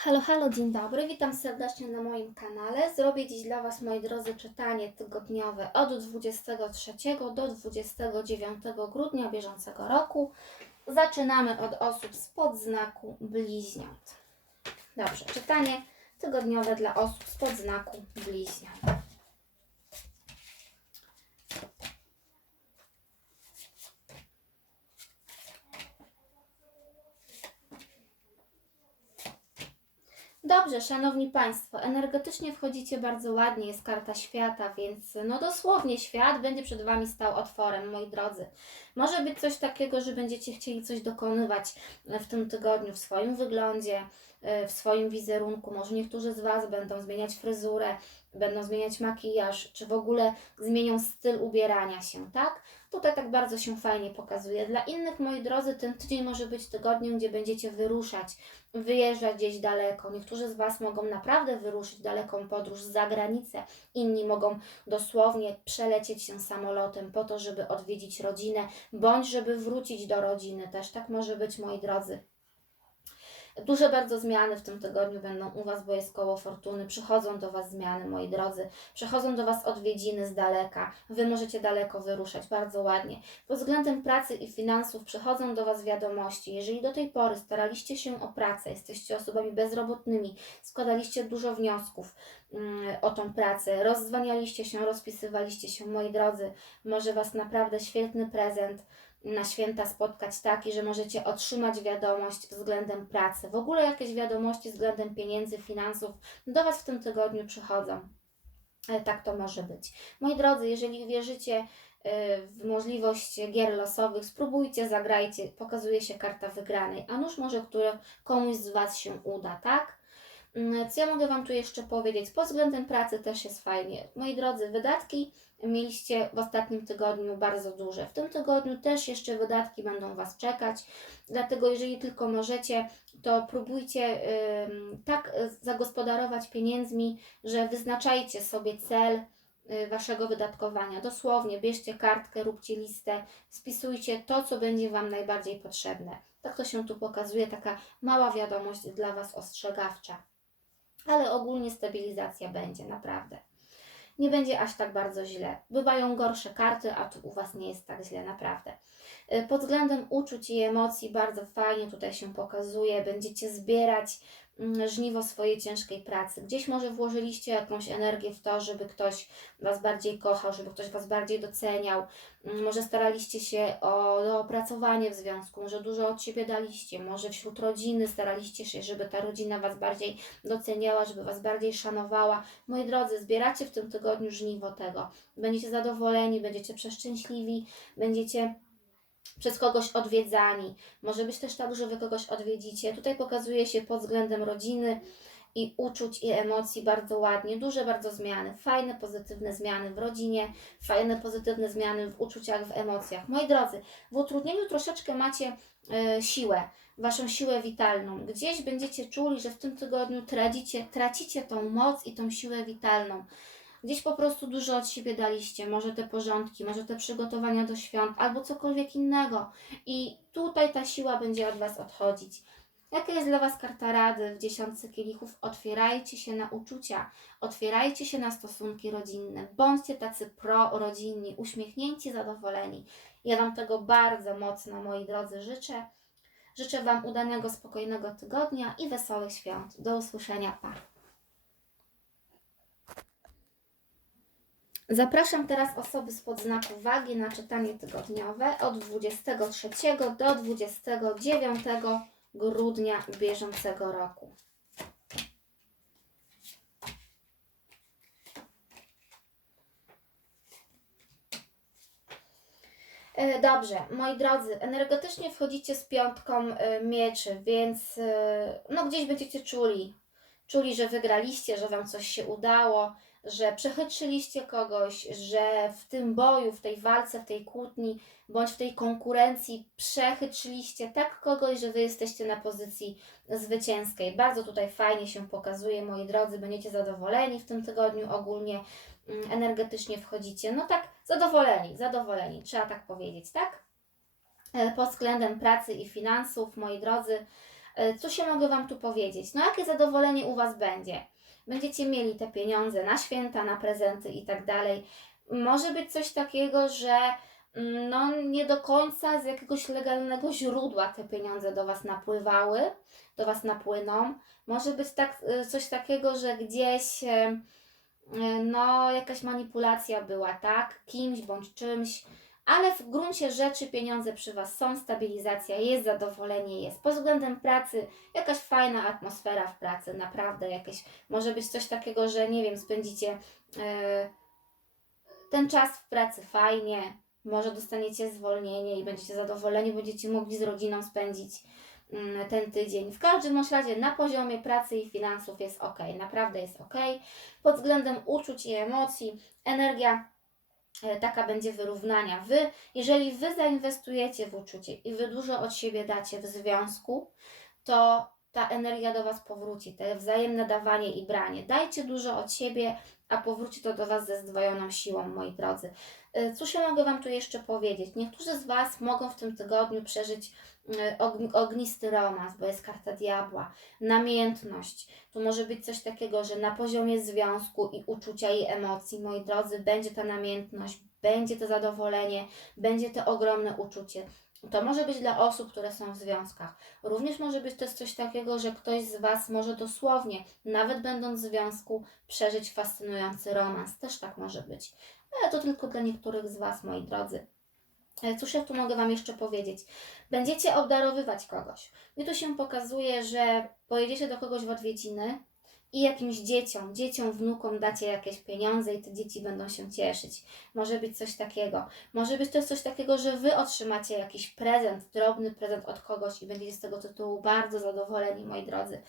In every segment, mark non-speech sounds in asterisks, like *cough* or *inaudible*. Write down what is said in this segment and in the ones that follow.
Halo, halo, dzień dobry, witam serdecznie na moim kanale. Zrobię dziś dla Was, moi drodzy, czytanie tygodniowe od 23 do 29 grudnia bieżącego roku. Zaczynamy od osób spod znaku bliźniąt. Dobrze, czytanie tygodniowe dla osób spod znaku bliźniąt. Dobrze, szanowni Państwo, energetycznie wchodzicie bardzo ładnie, jest karta świata, więc no dosłownie świat będzie przed Wami stał otworem, moi drodzy. Może być coś takiego, że będziecie chcieli coś dokonywać w tym tygodniu w swoim wyglądzie, w swoim wizerunku. Może niektórzy z Was będą zmieniać fryzurę, będą zmieniać makijaż, czy w ogóle zmienią styl ubierania się, tak? Tutaj tak bardzo się fajnie pokazuje. Dla innych, moi drodzy, ten tydzień może być tygodniem, gdzie będziecie wyruszać, wyjeżdżać gdzieś daleko. Niektórzy z Was mogą naprawdę wyruszyć daleką podróż za granicę, inni mogą dosłownie przelecieć się samolotem po to, żeby odwiedzić rodzinę, bądź żeby wrócić do rodziny. Też tak może być, moi drodzy. Duże bardzo zmiany w tym tygodniu będą u Was, bo jest koło fortuny. Przychodzą do Was zmiany, moi drodzy. Przychodzą do Was odwiedziny z daleka. Wy możecie daleko wyruszać, bardzo ładnie. Pod względem pracy i finansów przychodzą do Was wiadomości. Jeżeli do tej pory staraliście się o pracę, jesteście osobami bezrobotnymi, składaliście dużo wniosków mm, o tą pracę, rozdzwanialiście się, rozpisywaliście się, moi drodzy, może Was naprawdę świetny prezent na święta spotkać taki, że możecie otrzymać wiadomość względem pracy. W ogóle jakieś wiadomości względem pieniędzy, finansów do Was w tym tygodniu przychodzą. Tak to może być. Moi drodzy, jeżeli wierzycie y, w możliwość gier losowych, spróbujcie, zagrajcie. Pokazuje się karta wygranej, a nuż może które komuś z Was się uda, tak? Mm, co ja mogę Wam tu jeszcze powiedzieć? Pod względem pracy też jest fajnie. Moi drodzy, wydatki mieliście w ostatnim tygodniu bardzo duże. W tym tygodniu też jeszcze wydatki będą Was czekać, dlatego jeżeli tylko możecie, to próbujcie tak zagospodarować pieniędzmi, że wyznaczajcie sobie cel y, Waszego wydatkowania. Dosłownie bierzcie kartkę, róbcie listę, spisujcie to, co będzie Wam najbardziej potrzebne. Tak to się tu pokazuje, taka mała wiadomość dla Was ostrzegawcza. Ale ogólnie stabilizacja będzie, naprawdę nie będzie aż tak bardzo źle. Bywają gorsze karty, a tu u Was nie jest tak źle, naprawdę. Y, pod względem uczuć i emocji bardzo fajnie tutaj się pokazuje. Będziecie zbierać żniwo swojej ciężkiej pracy. Gdzieś może włożyliście jakąś energię w to, żeby ktoś Was bardziej kochał, żeby ktoś Was bardziej doceniał. Mm, może staraliście się o doopracowanie w związku, może dużo od siebie daliście, może wśród rodziny staraliście się, żeby ta rodzina Was bardziej doceniała, żeby Was bardziej szanowała. Moi drodzy, zbieracie w tym tygodniu żniwo tego. Będziecie zadowoleni, będziecie przeszczęśliwi, będziecie przez kogoś odwiedzani. Może być też tak, że Wy kogoś odwiedzicie. Tutaj pokazuje się pod względem rodziny i uczuć i emocji bardzo ładnie. Duże bardzo zmiany, fajne, pozytywne zmiany w rodzinie, fajne, pozytywne zmiany w uczuciach, w emocjach. Moi drodzy, w utrudnieniu troszeczkę macie y, siłę, Waszą siłę witalną. Gdzieś będziecie czuli, że w tym tygodniu tracicie, tracicie tą moc i tą siłę witalną. Gdzieś po prostu dużo od siebie daliście, może te porządki, może te przygotowania do świąt, albo cokolwiek innego. I tutaj ta siła będzie od Was odchodzić. Jaka jest dla Was karta rady w dziesiątce kielichów? Otwierajcie się na uczucia, otwierajcie się na stosunki rodzinne, bądźcie tacy pro-rodzinni, uśmiechnięci, zadowoleni. Ja Wam tego bardzo mocno, moi drodzy, życzę. Życzę Wam udanego, spokojnego tygodnia i wesołych świąt. Do usłyszenia, pa! Zapraszam teraz osoby spod znaku wagi na czytanie tygodniowe od 23 do 29 grudnia bieżącego roku. E, dobrze, moi drodzy, energetycznie wchodzicie z piątką e, mieczy, więc e, no gdzieś będziecie czuli, czuli, że wygraliście, że Wam coś się udało, że przechytrzyliście kogoś, że w tym boju, w tej walce, w tej kłótni, bądź w tej konkurencji przechytrzyliście tak kogoś, że Wy jesteście na pozycji zwycięskiej. Bardzo tutaj fajnie się pokazuje, moi drodzy, będziecie zadowoleni w tym tygodniu ogólnie, mm, energetycznie wchodzicie. No tak, zadowoleni, zadowoleni, trzeba tak powiedzieć, tak? E, pod względem pracy i finansów, moi drodzy, E, Co się mogę Wam tu powiedzieć? No jakie zadowolenie u Was będzie? Będziecie mieli te pieniądze na święta, na prezenty i tak dalej. Może być coś takiego, że mm, no nie do końca z jakiegoś legalnego źródła te pieniądze do Was napływały, do Was napłyną. Może być tak, e, coś takiego, że gdzieś e, e, no jakaś manipulacja była, tak? Kimś bądź czymś, ale w gruncie rzeczy pieniądze przy Was są, stabilizacja jest, zadowolenie jest. Pod względem pracy jakaś fajna atmosfera w pracy, naprawdę jakieś, może być coś takiego, że nie wiem, spędzicie e, ten czas w pracy fajnie, może dostaniecie zwolnienie i będziecie zadowoleni, będziecie mogli z rodziną spędzić mm, ten tydzień. W każdym razie na poziomie pracy i finansów jest ok, naprawdę jest ok. Pod względem uczuć i emocji, energia taka będzie wyrównania. Wy, jeżeli Wy zainwestujecie w uczucie i Wy dużo od siebie dacie w związku, to ta energia do Was powróci, te wzajemne dawanie i branie. Dajcie dużo od siebie, a powróci to do Was ze zdwojoną siłą, moi drodzy. E, Cóż ja mogę Wam tu jeszcze powiedzieć? Niektórzy z Was mogą w tym tygodniu przeżyć e, ogn- ognisty romans, bo jest karta diabła, namiętność. Tu może być coś takiego, że na poziomie związku i uczucia i emocji, moi drodzy, będzie ta namiętność, będzie to zadowolenie, będzie to ogromne uczucie. To może być dla osób, które są w związkach. Również może być też coś takiego, że ktoś z Was może dosłownie, nawet będąc w związku, przeżyć fascynujący romans. Też tak może być. Ale to tylko dla niektórych z Was, moi drodzy. E, Cóż ja tu mogę Wam jeszcze powiedzieć? Będziecie obdarowywać kogoś. Mi tu się pokazuje, że pojedziecie do kogoś w odwiedziny i jakimś dzieciom, dzieciom, wnukom dacie jakieś pieniądze i te dzieci będą się cieszyć. Może być coś takiego. Może być też coś takiego, że Wy otrzymacie jakiś prezent, drobny prezent od kogoś i będziecie z tego tytułu bardzo zadowoleni, moi drodzy.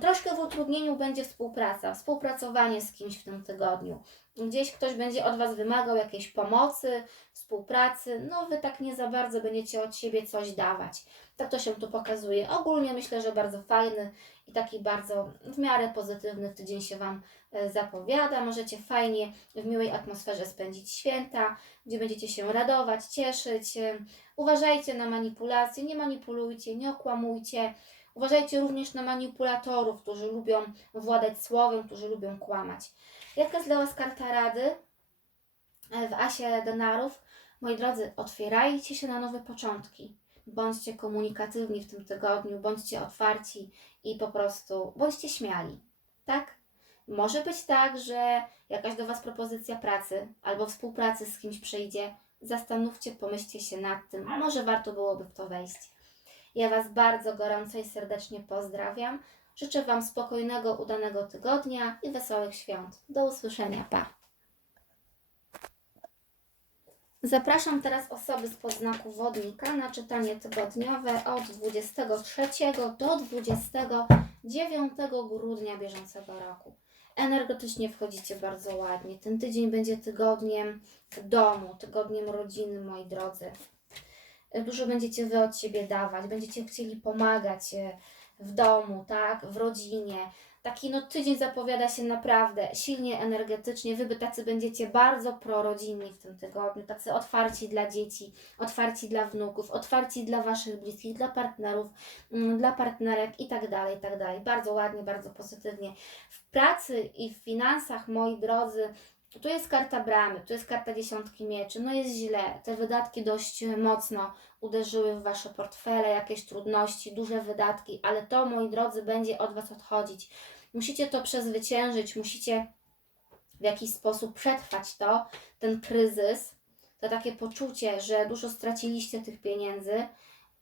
Troszkę w utrudnieniu będzie współpraca, współpracowanie z kimś w tym tygodniu. Gdzieś ktoś będzie od Was wymagał jakiejś pomocy, współpracy, no Wy tak nie za bardzo będziecie od siebie coś dawać. Tak to się tu pokazuje. Ogólnie myślę, że bardzo fajny i taki bardzo w miarę pozytywny tydzień się Wam e, zapowiada. Możecie fajnie w miłej atmosferze spędzić święta, gdzie będziecie się radować, cieszyć. E, Uważajcie na manipulacje, nie manipulujcie, nie okłamujcie. Uważajcie również na manipulatorów, którzy lubią władać słowem, którzy lubią kłamać. Jaka jest dla Was karta rady e, w Asie Denarów? Moi drodzy, otwierajcie się na nowe początki. Bądźcie komunikatywni w tym tygodniu, bądźcie otwarci i po prostu bądźcie śmiali. Tak? Może być tak, że jakaś do Was propozycja pracy albo współpracy z kimś przyjdzie. Zastanówcie, pomyślcie się nad tym. Może warto byłoby w to wejść. Ja Was bardzo gorąco i serdecznie pozdrawiam. Życzę Wam spokojnego, udanego tygodnia i wesołych świąt. Do usłyszenia. Pa! Zapraszam teraz osoby z podznaku wodnika na czytanie tygodniowe od 23 do 29 grudnia bieżącego roku. Energetycznie wchodzicie bardzo ładnie. Ten tydzień będzie tygodniem domu, tygodniem rodziny, moi drodzy. Dużo będziecie Wy od siebie dawać, będziecie chcieli pomagać e, w domu, tak, w rodzinie. Taki no tydzień zapowiada się naprawdę silnie energetycznie. Wy by tacy będziecie bardzo prorodzinni w tym tygodniu, tacy otwarci dla dzieci, otwarci dla wnuków, otwarci dla Waszych bliskich, dla partnerów, mm, dla partnerek i tak dalej, i tak dalej. Bardzo ładnie, bardzo pozytywnie. W pracy i w finansach, moi drodzy, tu jest karta bramy, tu jest karta dziesiątki mieczy. No jest źle. Te wydatki dość mocno uderzyły w Wasze portfele, jakieś trudności, duże wydatki, ale to, moi drodzy, będzie od Was odchodzić. Musicie to przezwyciężyć, musicie w jakiś sposób przetrwać to, ten kryzys, to takie poczucie, że dużo straciliście tych pieniędzy,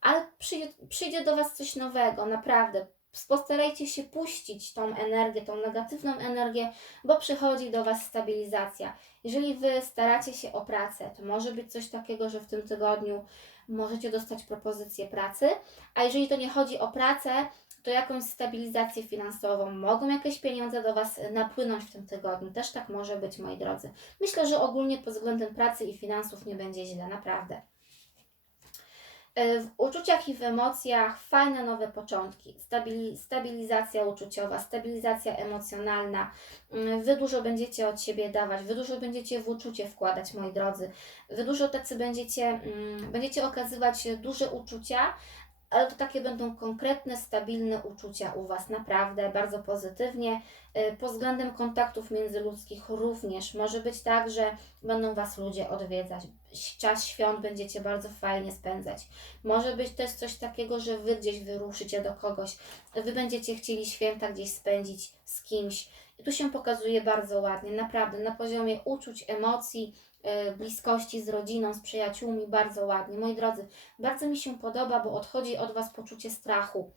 ale przyjdzie, przyjdzie do Was coś nowego, naprawdę. Postarajcie się puścić tą energię, tą negatywną energię, bo przychodzi do Was stabilizacja. Jeżeli Wy staracie się o pracę, to może być coś takiego, że w tym tygodniu możecie dostać propozycję pracy, a jeżeli to nie chodzi o pracę, to jakąś stabilizację finansową, mogą jakieś pieniądze do Was napłynąć w tym tygodniu. Też tak może być, moi drodzy. Myślę, że ogólnie pod względem pracy i finansów nie będzie źle, naprawdę. E, W uczuciach i w emocjach fajne nowe początki, stabili, stabilizacja uczuciowa, stabilizacja emocjonalna. Mm, Wy dużo będziecie od siebie dawać, wy dużo będziecie w uczucie wkładać, moi drodzy. Wy dużo tacy będziecie, mm, będziecie okazywać duże uczucia, ale to takie będą konkretne, stabilne uczucia u Was, naprawdę bardzo pozytywnie. Y, Pod względem kontaktów międzyludzkich również może być tak, że będą Was ludzie odwiedzać. Czas świąt będziecie bardzo fajnie spędzać. Może być też coś takiego, że Wy gdzieś wyruszycie do kogoś, Wy będziecie chcieli święta gdzieś spędzić z kimś. I tu się pokazuje bardzo ładnie, naprawdę na poziomie uczuć, emocji, y, bliskości z rodziną, z przyjaciółmi, bardzo ładnie. Moi drodzy, bardzo mi się podoba, bo odchodzi od Was poczucie strachu,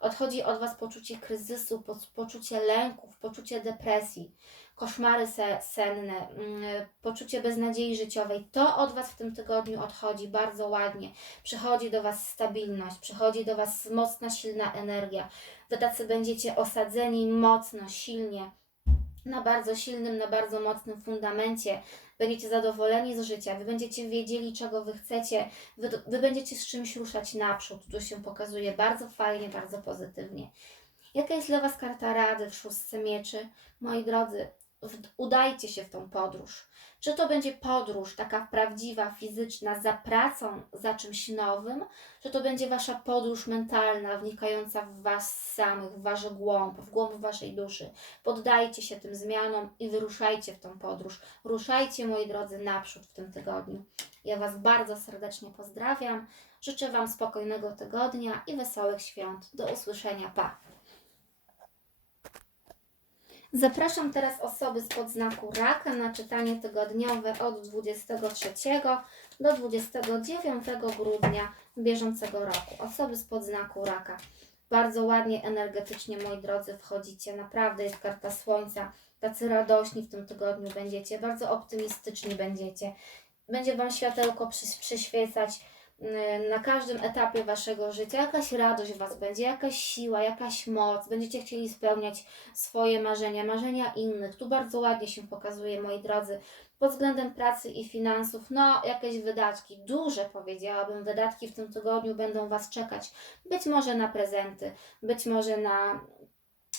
odchodzi od Was poczucie kryzysu, po, poczucie lęków, poczucie depresji, koszmary se, senne, mm, poczucie beznadziei życiowej. To od Was w tym tygodniu odchodzi bardzo ładnie. Przychodzi do Was stabilność, przychodzi do Was mocna, silna energia. Wy tacy będziecie osadzeni mocno, silnie, na bardzo silnym, na bardzo mocnym fundamencie. Będziecie zadowoleni z życia, wy będziecie wiedzieli, czego wy chcecie, wy, wy będziecie z czymś ruszać naprzód. Tu się pokazuje bardzo fajnie, bardzo pozytywnie. Jaka jest dla Was karta rady w szóstce mieczy? Moi drodzy, udajcie się w tą podróż. Czy to będzie podróż taka prawdziwa, fizyczna, za pracą, za czymś nowym, czy to będzie Wasza podróż mentalna, wnikająca w Was samych, w Wasz głąb, w głąb Waszej duszy. Poddajcie się tym zmianom i wyruszajcie w tą podróż. Ruszajcie, moi drodzy, naprzód w tym tygodniu. Ja Was bardzo serdecznie pozdrawiam. Życzę Wam spokojnego tygodnia i wesołych świąt. Do usłyszenia. Pa! Zapraszam teraz osoby spod znaku raka na czytanie tygodniowe od 23 do 29 grudnia bieżącego roku. Osoby spod znaku raka. Bardzo ładnie, energetycznie, moi drodzy, wchodzicie. Naprawdę jest karta słońca. Tacy radośni w tym tygodniu będziecie, bardzo optymistyczni będziecie. Będzie Wam światełko przy, przyświecać na każdym etapie Waszego życia. Jakaś radość w Was będzie, jakaś siła, jakaś moc. Będziecie chcieli spełniać swoje marzenia, marzenia innych. Tu bardzo ładnie się pokazuje, moi drodzy, pod względem pracy i finansów. No, jakieś wydatki, duże powiedziałabym, wydatki w tym tygodniu będą Was czekać. Być może na prezenty, być może na,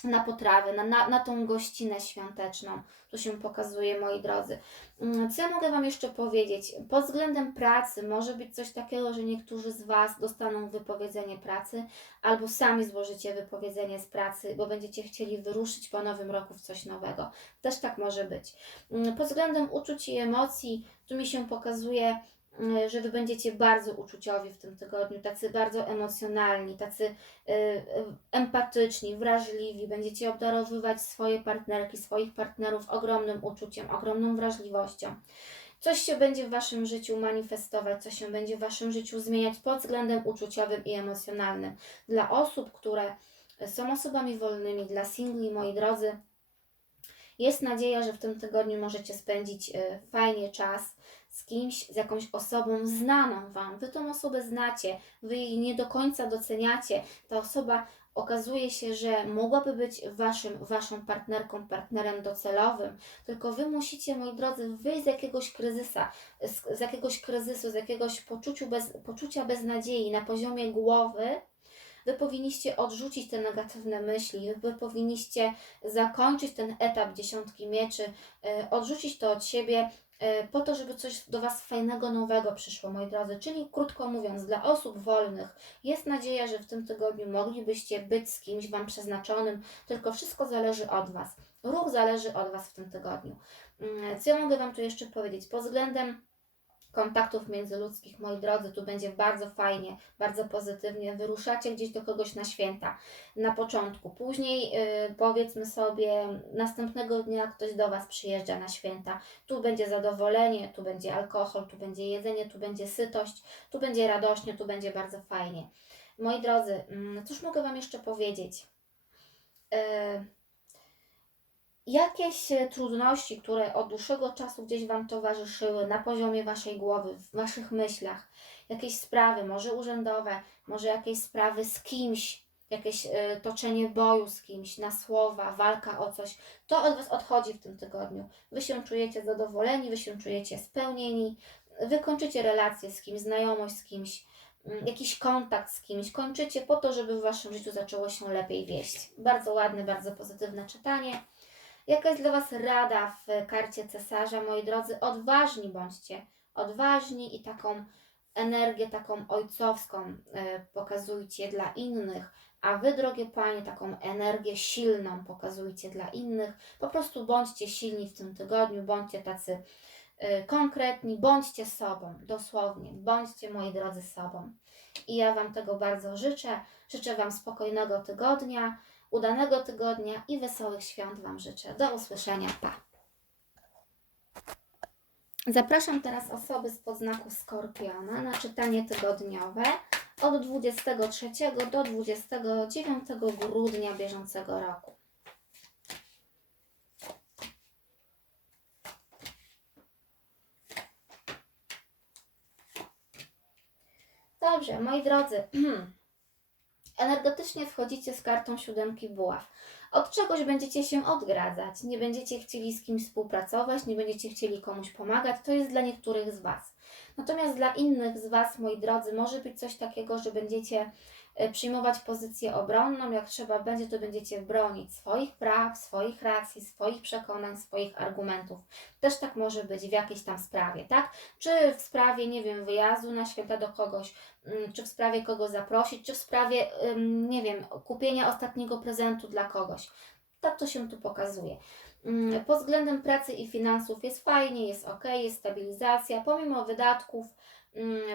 na potrawy, na, na, na tą gościnę świąteczną. Tu się pokazuje, moi drodzy. Mm, Co ja mogę Wam jeszcze powiedzieć? Pod względem pracy może być coś takiego, że niektórzy z Was dostaną wypowiedzenie pracy, albo sami złożycie wypowiedzenie z pracy, bo będziecie chcieli wyruszyć po nowym roku w coś nowego. Też tak może być. Mm, Pod względem uczuć i emocji, tu mi się pokazuje, że Wy będziecie bardzo uczuciowi w tym tygodniu, tacy bardzo emocjonalni, tacy y, y, empatyczni, wrażliwi. Będziecie obdarowywać swoje partnerki, swoich partnerów ogromnym uczuciem, ogromną wrażliwością. Coś się będzie w Waszym życiu manifestować, coś się będzie w Waszym życiu zmieniać pod względem uczuciowym i emocjonalnym. Dla osób, które są osobami wolnymi, dla singli, moi drodzy, jest nadzieja, że w tym tygodniu możecie spędzić fajnie czas z kimś, z jakąś osobą znaną Wam. Wy tą osobę znacie, Wy jej nie do końca doceniacie. Ta osoba okazuje się, że mogłaby być waszym, Waszą partnerką, partnerem docelowym, tylko Wy musicie, moi drodzy, wyjść z jakiegoś kryzysa, z, z jakiegoś kryzysu, z jakiegoś poczuciu bez, poczucia beznadziei na poziomie głowy, Wy powinniście odrzucić te negatywne myśli, Wy powinniście zakończyć ten etap dziesiątki mieczy, e, odrzucić to od siebie, po to, żeby coś do Was fajnego, nowego przyszło, moi drodzy. Czyli krótko mówiąc, dla osób wolnych jest nadzieja, że w tym tygodniu moglibyście być z kimś Wam przeznaczonym, tylko wszystko zależy od Was. Ruch zależy od Was w tym tygodniu. Mm, Co ja mogę Wam tu jeszcze powiedzieć? Pod względem kontaktów międzyludzkich, moi drodzy, tu będzie bardzo fajnie, bardzo pozytywnie. Wyruszacie gdzieś do kogoś na święta, na początku. Później, yy, powiedzmy sobie, następnego dnia ktoś do Was przyjeżdża na święta. Tu będzie zadowolenie, tu będzie alkohol, tu będzie jedzenie, tu będzie sytość, tu będzie radośnie, tu będzie bardzo fajnie. Moi drodzy, mm, cóż mogę Wam jeszcze powiedzieć? Yy, jakieś e, trudności, które od dłuższego czasu gdzieś Wam towarzyszyły na poziomie Waszej głowy, w Waszych myślach, jakieś sprawy, może urzędowe, może jakieś sprawy z kimś, jakieś y, toczenie boju z kimś, na słowa, walka o coś, to od Was odchodzi w tym tygodniu. Wy się czujecie zadowoleni, Wy się czujecie spełnieni, Wy kończycie relację z kimś, znajomość z kimś, mm, jakiś kontakt z kimś, kończycie po to, żeby w Waszym życiu zaczęło się lepiej wieść. Bardzo ładne, bardzo pozytywne czytanie. Jaka jest dla Was rada w karcie cesarza, moi drodzy? Odważni bądźcie, odważni i taką energię taką ojcowską e, pokazujcie dla innych, a Wy, drogie Panie, taką energię silną pokazujcie dla innych. Po prostu bądźcie silni w tym tygodniu, bądźcie tacy e, konkretni, bądźcie sobą, dosłownie, bądźcie moi drodzy sobą. I ja Wam tego bardzo życzę. Życzę Wam spokojnego tygodnia, udanego tygodnia i wesołych świąt Wam życzę. Do usłyszenia. Pa! Zapraszam teraz osoby z podznaku Skorpiona na czytanie tygodniowe od 23 do 29 grudnia bieżącego roku. Dobrze, moi drodzy, *clears throat* energetycznie wchodzicie z kartą siódemki buław. Od czegoś będziecie się odgradzać, nie będziecie chcieli z kimś współpracować, nie będziecie chcieli komuś pomagać, to jest dla niektórych z Was. Natomiast dla innych z Was, moi drodzy, może być coś takiego, że będziecie przyjmować pozycję obronną, jak trzeba będzie, to będziecie bronić swoich praw, swoich racji, swoich przekonań, swoich argumentów. Też tak może być w jakiejś tam sprawie, tak? Czy w sprawie, nie wiem, wyjazdu na święta do kogoś, mm, czy w sprawie kogo zaprosić, czy w sprawie, nie wiem, kupienia ostatniego prezentu dla kogoś. Tak to się tu pokazuje. Mm, Pod względem pracy i finansów jest fajnie, jest ok, jest stabilizacja. Pomimo wydatków,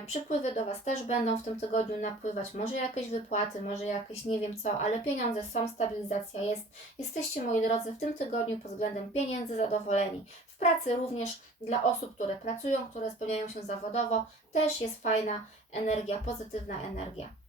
przypływy do Was też będą w tym tygodniu napływać. Może jakieś wypłaty, może jakieś nie wiem co, ale pieniądze są, stabilizacja jest. Jesteście, moi drodzy, w tym tygodniu pod względem pieniędzy zadowoleni. W pracy również dla osób, które pracują, które spełniają się zawodowo, też jest fajna energia, pozytywna energia.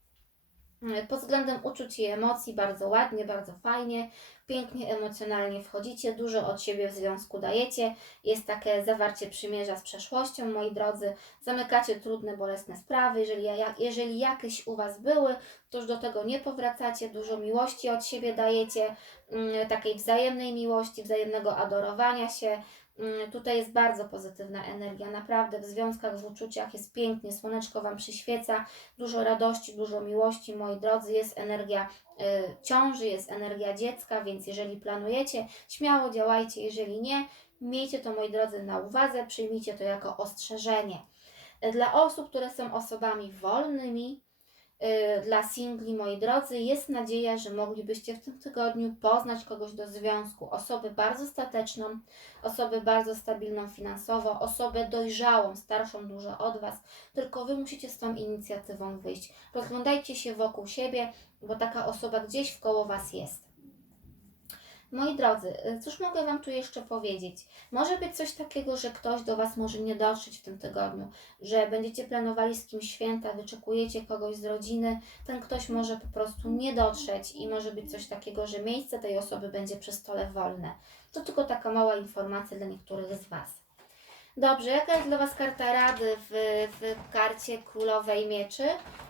Mm, Pod względem uczuć i emocji bardzo ładnie, bardzo fajnie, pięknie emocjonalnie wchodzicie, dużo od siebie w związku dajecie. Jest takie zawarcie przymierza z przeszłością, moi drodzy. Zamykacie trudne, bolesne sprawy. Jeżeli, jeżeli jakieś u Was były, to już do tego nie powracacie. Dużo miłości od siebie dajecie, mm, takiej wzajemnej miłości, wzajemnego adorowania się. Mm, Tutaj jest bardzo pozytywna energia, naprawdę w związkach, w uczuciach jest pięknie, słoneczko Wam przyświeca, dużo radości, dużo miłości, moi drodzy, jest energia y, ciąży, jest energia dziecka, więc jeżeli planujecie, śmiało działajcie, jeżeli nie, miejcie to, moi drodzy, na uwadze, przyjmijcie to jako ostrzeżenie. Y, Dla osób, które są osobami wolnymi, dla singli, moi drodzy, jest nadzieja, że moglibyście w tym tygodniu poznać kogoś do związku, osobę bardzo stateczną, osobę bardzo stabilną finansowo, osobę dojrzałą, starszą dużo od Was, tylko Wy musicie z tą inicjatywą wyjść. Rozglądajcie się wokół siebie, bo taka osoba gdzieś w koło Was jest. Moi drodzy, y, cóż mogę Wam tu jeszcze powiedzieć? Może być coś takiego, że ktoś do Was może nie dotrzeć w tym tygodniu, że będziecie planowali z kimś święta, wyczekujecie kogoś z rodziny, ten ktoś może po prostu nie dotrzeć i może być coś takiego, że miejsce tej osoby będzie przy stole wolne. To tylko taka mała informacja dla niektórych z Was. Dobrze, jaka jest dla Was karta rady w, w karcie Królowej Mieczy?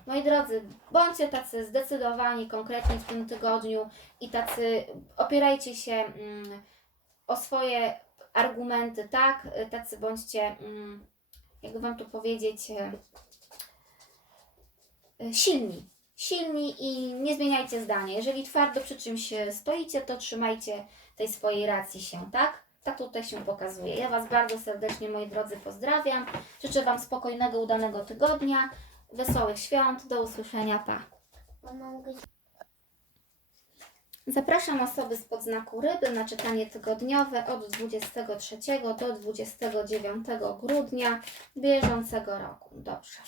Moi drodzy, bądźcie tacy zdecydowani, konkretni w tym tygodniu i tacy opierajcie się mm, o swoje argumenty, tak? Tacy bądźcie, mm, jakby Wam tu powiedzieć, e, e, silni. Silni i nie zmieniajcie zdania. Jeżeli twardo przy czymś stoicie, to trzymajcie tej swojej racji się, tak? Tak tutaj się pokazuje. Ja Was bardzo serdecznie, moi drodzy, pozdrawiam. Życzę Wam spokojnego, udanego tygodnia, wesołych świąt. Do usłyszenia. Pa. Zapraszam osoby z podznaku ryby na czytanie tygodniowe od 23 do 29 grudnia bieżącego roku. Dobrze.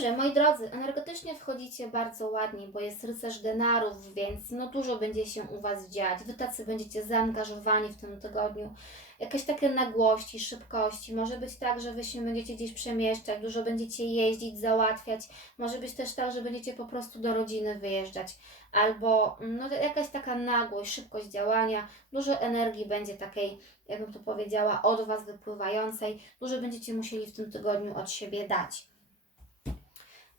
Dobrze, moi drodzy, energetycznie wchodzicie bardzo ładnie, bo jest rycerz denarów, więc no dużo będzie się u Was dziać. Wy tacy będziecie zaangażowani w tym tygodniu. Jakieś takie nagłości, szybkości. Może być tak, że Wy się będziecie gdzieś przemieszczać, dużo będziecie jeździć, załatwiać. Może być też tak, że będziecie po prostu do rodziny wyjeżdżać. Albo no, jakaś taka nagłość, szybkość działania. Dużo energii będzie takiej, jakbym to powiedziała, od Was wypływającej. Dużo będziecie musieli w tym tygodniu od siebie dać.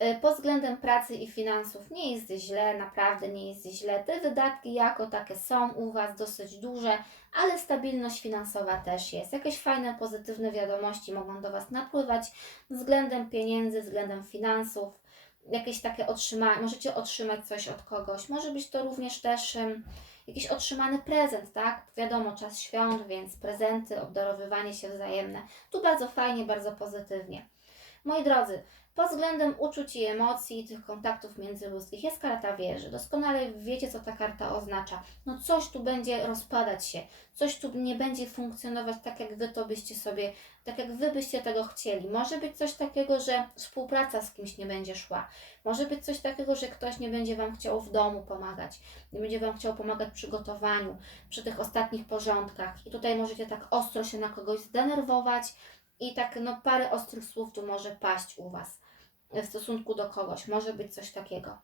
Y, Pod względem pracy i finansów nie jest źle, naprawdę nie jest źle. Te wydatki jako takie są u Was dosyć duże, ale stabilność finansowa też jest. Jakieś fajne, pozytywne wiadomości mogą do Was napływać względem pieniędzy, względem finansów. jakieś takie otrzymanie, możecie otrzymać coś od kogoś. Może być to również też em, jakiś otrzymany prezent, tak? Wiadomo, czas świąt, więc prezenty, obdarowywanie się wzajemne. Tu bardzo fajnie, bardzo pozytywnie. Moi drodzy, pod względem uczuć i emocji, tych kontaktów międzyludzkich jest karta wieży. Doskonale wiecie, co ta karta oznacza. No coś tu będzie rozpadać się, coś tu nie będzie funkcjonować tak, jak wy to byście sobie, tak jak wy byście tego chcieli. Może być coś takiego, że współpraca z kimś nie będzie szła. Może być coś takiego, że ktoś nie będzie wam chciał w domu pomagać, nie będzie wam chciał pomagać przy gotowaniu, przy tych ostatnich porządkach. I tutaj możecie tak ostro się na kogoś zdenerwować i tak no parę ostrych słów tu może paść u was w stosunku do kogoś. Może być coś takiego.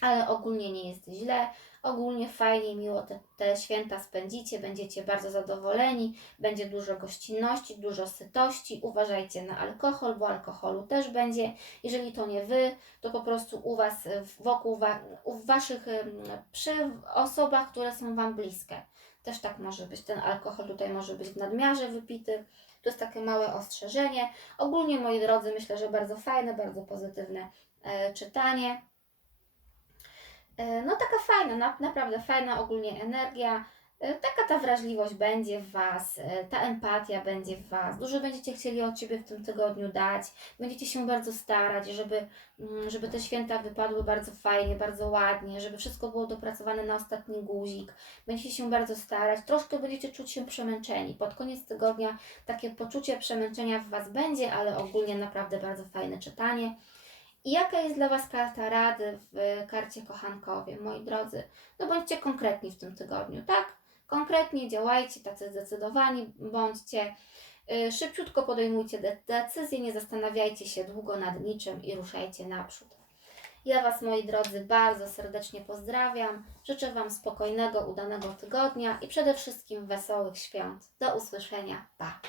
Ale ogólnie nie jest źle, ogólnie fajnie, miło te, te święta spędzicie, będziecie bardzo zadowoleni, będzie dużo gościnności, dużo sytości. Uważajcie na alkohol, bo alkoholu też będzie. Jeżeli to nie wy, to po prostu u was, wokół wa, u waszych, przy osobach, które są wam bliskie. Też tak może być. Ten alkohol tutaj może być w nadmiarze wypity. To jest takie małe ostrzeżenie. Ogólnie, moi drodzy, myślę, że bardzo fajne, bardzo pozytywne e, czytanie. E, no taka fajna, na, naprawdę fajna ogólnie energia. E, taka ta wrażliwość będzie w Was, e, ta empatia będzie w Was. Dużo będziecie chcieli od Ciebie w tym tygodniu dać. Będziecie się bardzo starać, żeby, mm, żeby te święta wypadły bardzo fajnie, bardzo ładnie, żeby wszystko było dopracowane na ostatni guzik. Będziecie się bardzo starać. Troszkę będziecie czuć się przemęczeni. Pod koniec tygodnia takie poczucie przemęczenia w Was będzie, ale ogólnie naprawdę bardzo fajne czytanie. I jaka jest dla Was karta rady w karcie kochankowie, moi drodzy? No bądźcie konkretni w tym tygodniu, tak? Konkretnie działajcie, tacy zdecydowani bądźcie. Y, Szybciutko podejmujcie de- decyzje, nie zastanawiajcie się długo nad niczym i ruszajcie naprzód. Ja Was, moi drodzy, bardzo serdecznie pozdrawiam. Życzę Wam spokojnego, udanego tygodnia i przede wszystkim wesołych świąt. Do usłyszenia. Pa!